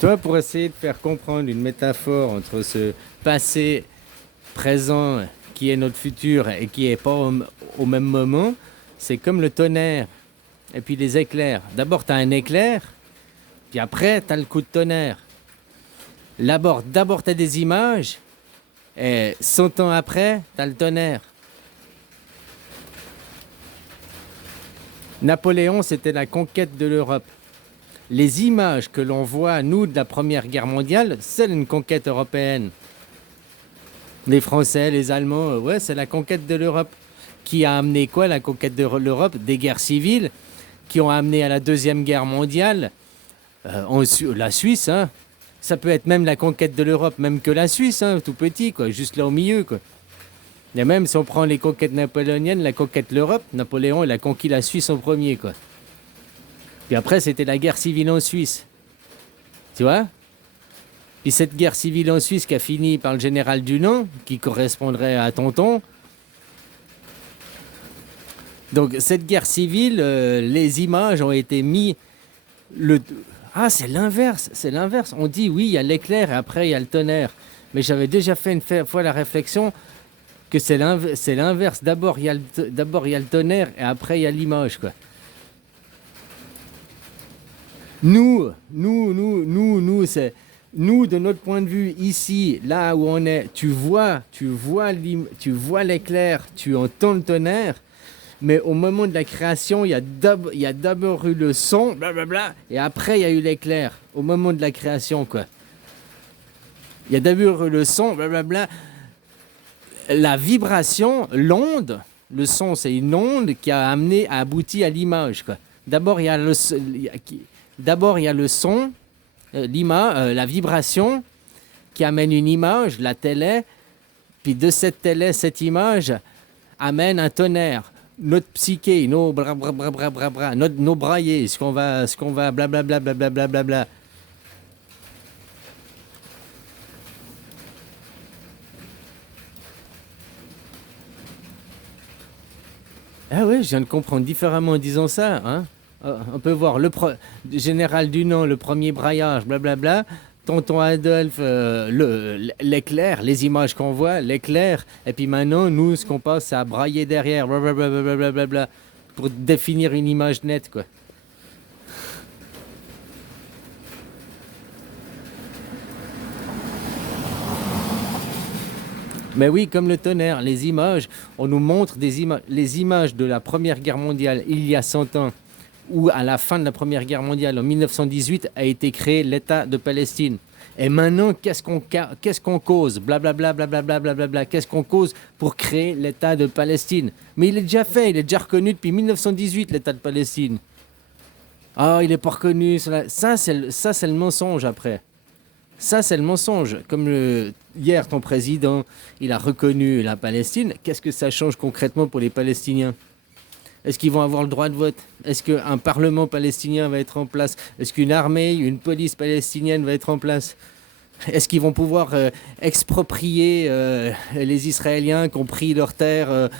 Toi, pour essayer de faire comprendre une métaphore entre ce passé, présent, qui est notre futur et qui est pas au même moment, c'est comme le tonnerre et puis les éclairs. D'abord, tu as un éclair, puis après, tu as le coup de tonnerre. D'abord tu as des images, et 100 ans après, tu as le tonnerre. Napoléon, c'était la conquête de l'Europe. Les images que l'on voit, nous, de la Première Guerre mondiale, c'est une conquête européenne. Les Français, les Allemands, ouais, c'est la conquête de l'Europe. Qui a amené quoi, la conquête de l'Europe? Des guerres civiles qui ont amené à la Deuxième Guerre mondiale. La Suisse, hein. Ça peut être même la conquête de l'Europe, même que la Suisse, hein, tout petit, quoi, juste là au milieu, quoi. Et même si on prend les conquêtes napoléoniennes, la conquête de l'Europe, Napoléon, il a conquis la Suisse en premier, quoi. Puis après, c'était la guerre civile en Suisse. Tu vois? Puis cette guerre civile en Suisse qui a fini par le général Dunant, qui correspondrait à Tonton. Donc cette guerre civile, les images ont été mises. Ah, c'est l'inverse, c'est l'inverse. On dit oui, il y a l'éclair et après il y a le tonnerre. Mais j'avais déjà fait une fois la réflexion que c'est l'inverse. D'abord, il y a le tonnerre et après il y a l'image, quoi. Nous, de notre point de vue, ici, là où on est, tu vois l'éclair, tu entends le tonnerre, mais au moment de la création, il y a d'abord eu le son, blablabla, et après il y a eu l'éclair, au moment de la création, quoi. Il y a d'abord eu le son, blablabla, la vibration, l'onde, le son, c'est une onde qui a abouti à l'image, quoi. D'abord, il y a le son, la vibration qui amène une image, la télé, puis de cette télé, cette image amène un tonnerre. Notre psyché, nos nos braillés, ce qu'on va blablabla, blablabla, blablabla. Ah oui, je viens de comprendre différemment en disant ça, hein. On peut voir général Dunant, le premier braillage, blablabla. Tonton Adolphe, l'éclair, les images qu'on voit, l'éclair. Et puis maintenant, nous, ce qu'on passe, c'est à brailler derrière, blablabla, pour définir une image nette, quoi. Mais oui, comme le tonnerre, les images, on nous montre les images de la Première Guerre mondiale il y a 100 ans, où à la fin de la Première Guerre mondiale, en 1918, a été créé l'État de Palestine. Et maintenant, qu'est-ce qu'on cause? Blablabla, blablabla, blablabla. Qu'est-ce qu'on cause pour créer l'État de Palestine? Mais il est déjà fait, il est déjà reconnu depuis 1918, l'État de Palestine. Ah, il n'est pas reconnu. Ça, c'est le mensonge après. Ça, c'est le mensonge. Hier, ton président, il a reconnu la Palestine. Qu'est-ce que ça change concrètement pour les Palestiniens? Est-ce qu'ils vont avoir le droit de vote? Est-ce qu'un parlement palestinien va être en place? Est-ce qu'une armée, une police palestinienne va être en place? Est-ce qu'ils vont pouvoir exproprier les Israéliens qui ont pris leurs terres?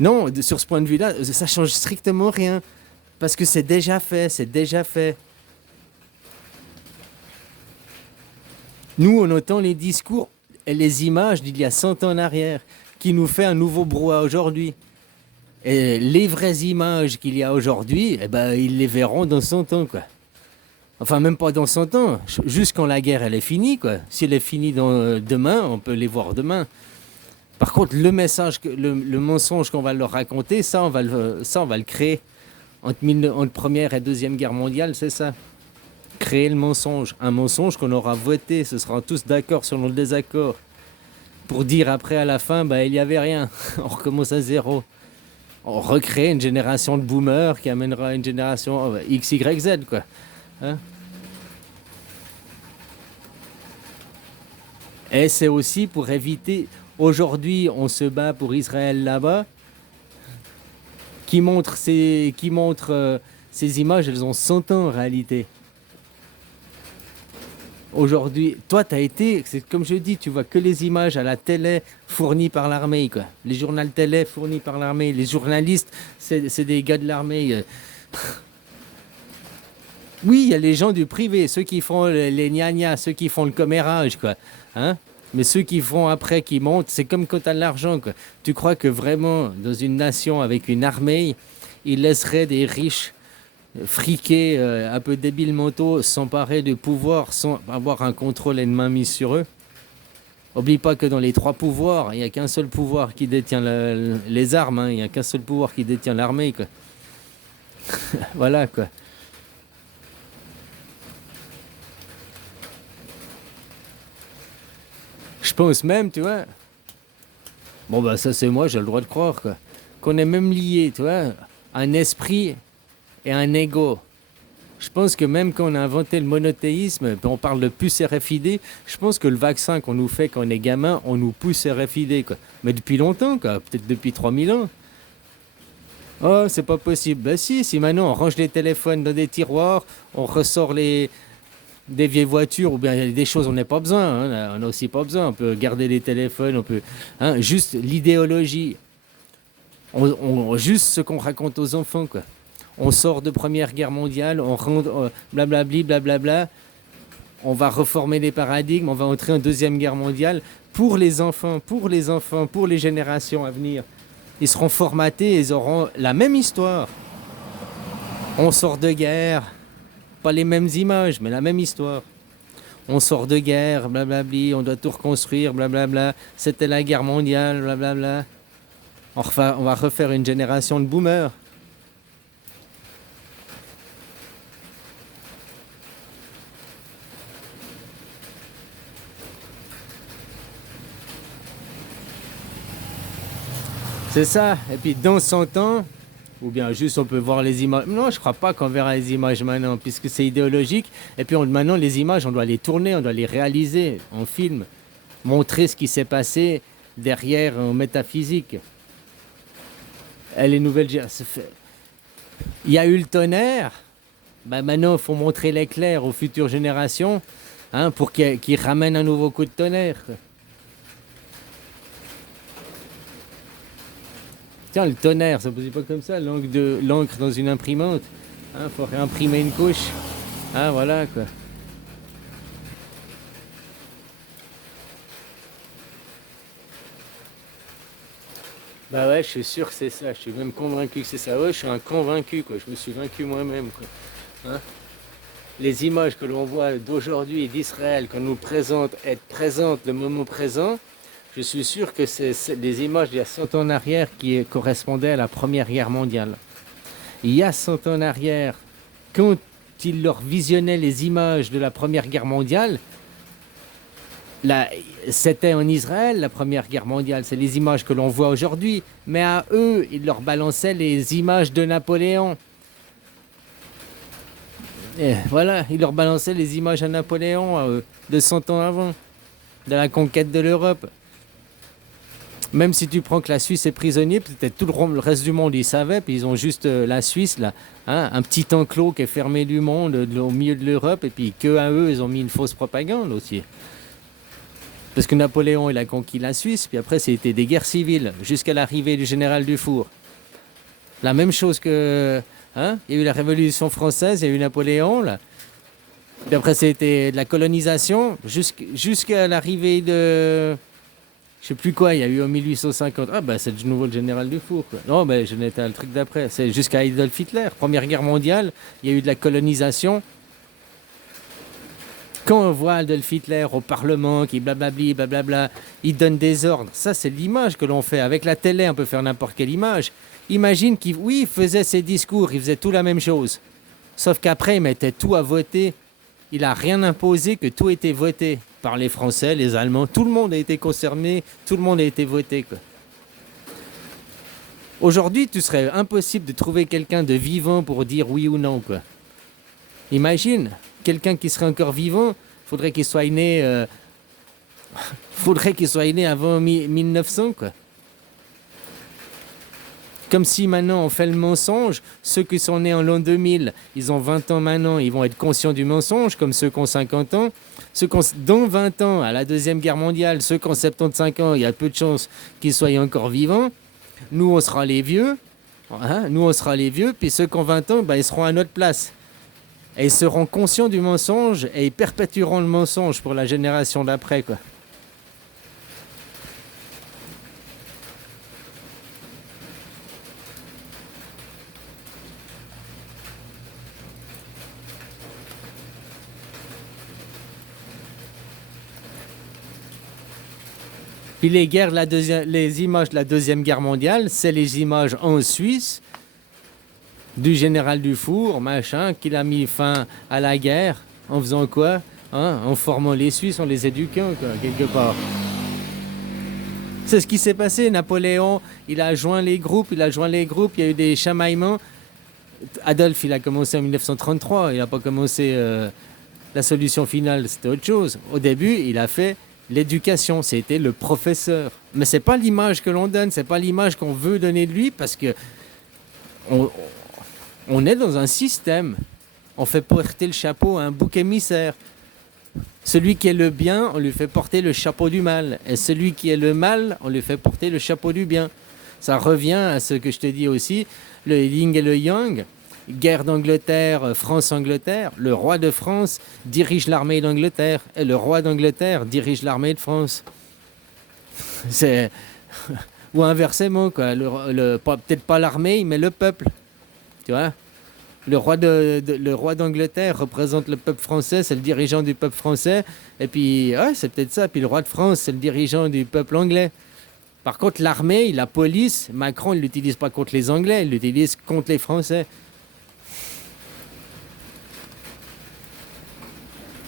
Non, sur ce point de vue-là, ça change strictement rien. Parce que c'est déjà fait, c'est déjà fait. Nous, on entend les discours et les images d'il y a 100 ans en arrière, qui nous fait un nouveau brouhaha aujourd'hui. Et les vraies images qu'il y a aujourd'hui, eh ben, ils les verront dans 100 ans, quoi. Enfin, même pas dans 100 ans, juste quand la guerre, elle est finie, quoi. Si elle est finie demain, on peut les voir demain. Par contre, le mensonge qu'on va leur raconter, ça, on va le créer. Entre Première et Deuxième Guerre mondiale, c'est ça. Créer le mensonge. Un mensonge qu'on aura voté, ce sera tous d'accord sur le désaccord. Pour dire après, à la fin, bah, il n'y avait rien. On recommence à zéro. On recrée une génération de boomers qui amènera une génération X, Y, Z, quoi. Hein? Et c'est aussi pour éviter... Aujourd'hui, on se bat pour Israël là-bas. Ces images, elles ont 100 ans en réalité. Aujourd'hui, toi, c'est comme je dis, tu vois que les images à la télé fournies par l'armée, quoi. Les journaux télé fournis par l'armée, les journalistes, c'est des gars de l'armée. Oui, il y a les gens du privé, ceux qui font les gnagnas, ceux qui font le commérage, quoi. Hein? Mais ceux qui font après, qui montent, c'est comme quand tu as de l'argent, quoi. Tu crois que vraiment, dans une nation avec une armée, ils laisseraient des riches friqués, un peu débiles mentaux, s'emparer du pouvoir sans avoir un contrôle et une main mise sur eux? Oublie pas que dans les trois pouvoirs, il n'y a qu'un seul pouvoir qui détient les armes, hein. Il n'y a qu'un seul pouvoir qui détient l'armée, quoi. Voilà, quoi. Je pense même, tu vois, bon bah ça c'est moi, j'ai le droit de croire, quoi, qu'on est même lié, tu vois, un esprit et un ego. Je pense que même quand on a inventé le monothéisme, puis on parle de puce RFID, je pense que le vaccin qu'on nous fait quand on est gamin, on nous pousse RFID, quoi. Mais depuis longtemps, quoi, peut-être depuis 3000 ans. Oh, c'est pas possible. Bah si maintenant on range les téléphones dans des tiroirs, on ressort des vieilles voitures, ou bien il y a des choses on n'a pas besoin, hein, on n'a aussi pas besoin, on peut garder les téléphones, on peut, hein, juste l'idéologie, juste ce qu'on raconte aux enfants, quoi. On sort de Première Guerre mondiale, on rentre, blablabli, blablabla, on va reformer les paradigmes, on va entrer en Deuxième Guerre mondiale pour les enfants, pour les enfants, pour les générations à venir. Ils seront formatés, ils auront la même histoire. On sort de guerre, pas les mêmes images, mais la même histoire. On sort de guerre, blablabli, on doit tout reconstruire, blablabla. C'était la guerre mondiale, blablabla. On va refaire une génération de boomers. C'est ça. Et puis dans 100 ans, ou bien juste on peut voir les images. Non, je crois pas qu'on verra les images maintenant, puisque c'est idéologique. Et puis maintenant, les images, on doit les tourner, on doit les réaliser en film, montrer ce qui s'est passé derrière en métaphysique. Et les nouvelles il y a eu le tonnerre. Ben maintenant, il faut montrer l'éclair aux futures générations, hein, pour qu'ils ramènent un nouveau coup de tonnerre, quoi. Tiens, le tonnerre, ça ne se dit pas comme ça, l'encre dans une imprimante. Il faut réimprimer une couche. Ah, voilà, quoi. Bah ouais, je suis sûr que c'est ça. Je suis même convaincu que c'est ça. Ouais, je suis un convaincu, quoi. Je me suis vaincu moi-même, quoi. Hein? Les images que l'on voit d'aujourd'hui d'Israël, qu'on nous présente, être présente le moment présent, je suis sûr que c'est des images d'il y a 100 ans en arrière qui correspondaient à la Première Guerre mondiale. Il y a 100 ans en arrière, quand ils leur visionnaient les images de la Première Guerre mondiale, c'était en Israël la Première Guerre mondiale, c'est les images que l'on voit aujourd'hui, mais à eux, ils leur balançaient les images de Napoléon. Et voilà, ils leur balançaient les images à Napoléon de 100 ans avant, de la conquête de l'Europe. Même si tu prends que la Suisse est prisonnière, peut-être tout le reste du monde ils savaient, puis ils ont juste la Suisse, là, hein, un petit enclos qui est fermé du monde au milieu de l'Europe, et puis que à eux ils ont mis une fausse propagande aussi. Parce que Napoléon il a conquis la Suisse, puis après c'était des guerres civiles jusqu'à l'arrivée du général Dufour. La même chose que, hein, il y a eu la Révolution française, il y a eu Napoléon là. Puis après c'était de la colonisation jusqu'à l'arrivée de je sais plus quoi, il y a eu en 1850. Ah bah c'est de nouveau le général Dufour, quoi. Non, mais je n'étais à le truc d'après. C'est jusqu'à Adolf Hitler. Première guerre mondiale, il y a eu de la colonisation. Quand on voit Adolf Hitler au Parlement, qui blablabli, blablabla, il donne des ordres. Ça, c'est l'image que l'on fait. Avec la télé, on peut faire n'importe quelle image. Imagine qu'il il faisait ses discours, il faisait tout la même chose. Sauf qu'après, il mettait tout à voter. Il n'a rien imposé, que tout était voté par les Français, les Allemands. Tout le monde a été concerné, tout le monde a été voté, quoi. Aujourd'hui, tu serais impossible de trouver quelqu'un de vivant pour dire oui ou non, quoi. Imagine, quelqu'un qui serait encore vivant, faudrait qu'il soit né, faudrait qu'il soit né avant 1900, quoi. Comme si maintenant on fait le mensonge, ceux qui sont nés en l'an 2000, ils ont 20 ans maintenant, ils vont être conscients du mensonge, comme ceux qui ont 50 ans. Ceux qui ont dans 20 ans, à la Deuxième Guerre mondiale, ceux qui ont 75 ans, il y a peu de chances qu'ils soient encore vivants. Nous, on sera les vieux, hein, nous, on sera les vieux, puis ceux qui ont 20 ans, ben, ils seront à notre place. Et ils seront conscients du mensonge et ils perpétueront le mensonge pour la génération d'après, quoi. Puis les images de la Deuxième Guerre mondiale, c'est les images en Suisse du général Dufour, machin, qu'il a mis fin à la guerre en faisant quoi, hein, en formant les Suisses, en les éduquant, quoi, quelque part. C'est ce qui s'est passé. Napoléon, il a joint les groupes, il y a eu des chamaillements. Adolphe, il a commencé en 1933, il n'a pas commencé... la solution finale, c'était autre chose. Au début, il a fait l'éducation, c'était le professeur. Mais c'est pas l'image que l'on donne, c'est pas l'image qu'on veut donner de lui, parce que on est dans un système. On fait porter le chapeau à un bouc émissaire. Celui qui est le bien, on lui fait porter le chapeau du mal. Et celui qui est le mal, on lui fait porter le chapeau du bien. Ça revient à ce que je te dis aussi, le yin et le yang. Guerre d'Angleterre, France-Angleterre. Le roi de France dirige l'armée d'Angleterre. Et le roi d'Angleterre dirige l'armée de France. C'est... Ou inversement, quoi. Peut-être pas l'armée, mais le peuple. Tu vois ? Le roi d'Angleterre représente le peuple français, c'est le dirigeant du peuple français. Et puis, ouais, c'est peut-être ça. Puis le roi de France, c'est le dirigeant du peuple anglais. Par contre, l'armée, la police, Macron, il ne l'utilise pas contre les Anglais, il l'utilise contre les Français.